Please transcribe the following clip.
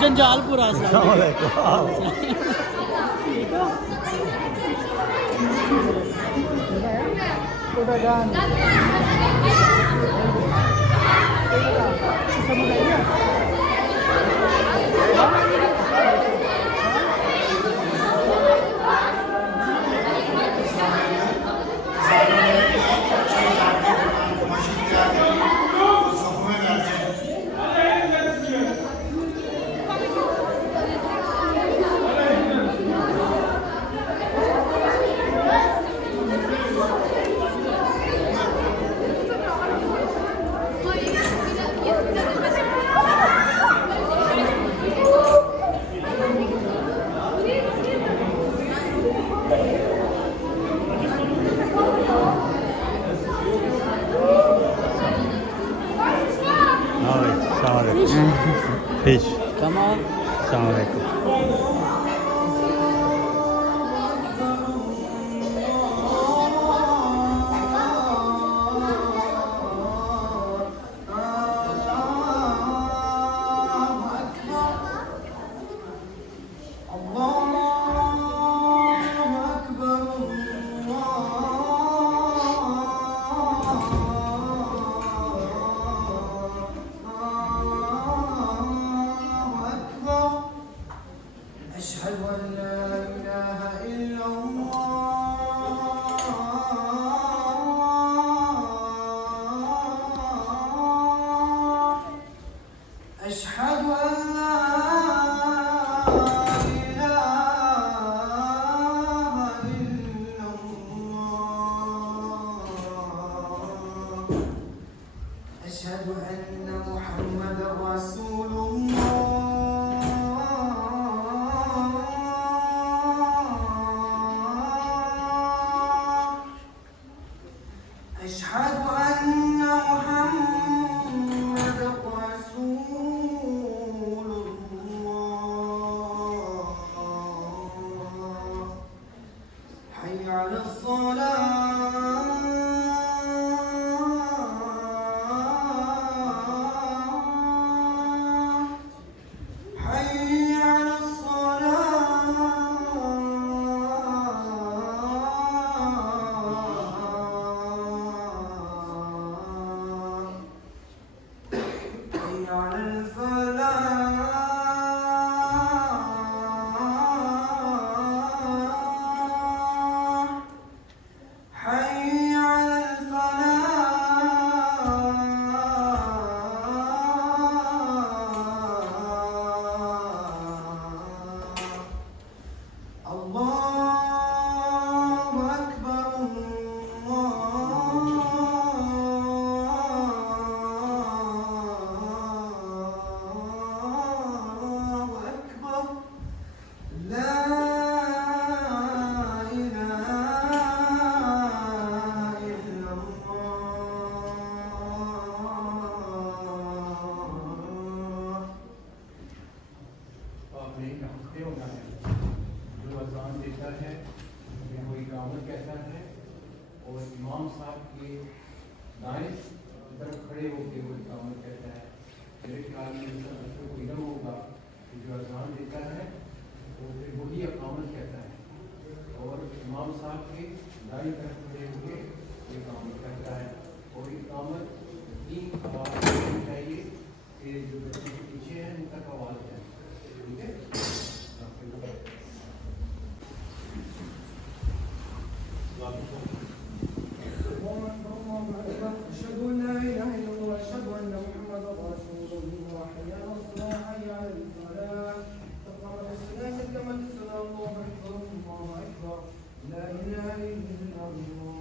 जंजालपुरा जंजालपुरा Fish. Come on. Assalamualaikum. أشهد أن لا إله إلا الله أشهد أن لا إله إلا الله أشهد أن محمدا رسول الله أشهد أن محمدا رسول الله حي على الصلاة حي على على الفلاح حي على الفلاح الله أكبر الله أكبر لا إله إلا الله आपने नमस्ते होना है जो अज़ान देता है वो इकामत कहता है और इमाम साहब के दाएं तरफ खड़े होकर वो इकामत कहता है। मेरे ख्याल में इसका मतलब कोई इल्म होगा कि जो अज़ान देता है वो फिर वही इकामत कहता है और इमाम साहब के दाएं तरफ खड़े होकर इकामत कहता है और इकामत तीन आवाज़ होनी चाहिए कि जो बच्चे के पीछे हैं उन तक आवाज़ है। ठीक है। أشهد أن لا إله إلا الله أشهد أن محمدا رسول الله حي على الصلاة حي على الفلاح تقام الصلاة كما الصلاة الله أكبر الله أكبر لا إله إلا الله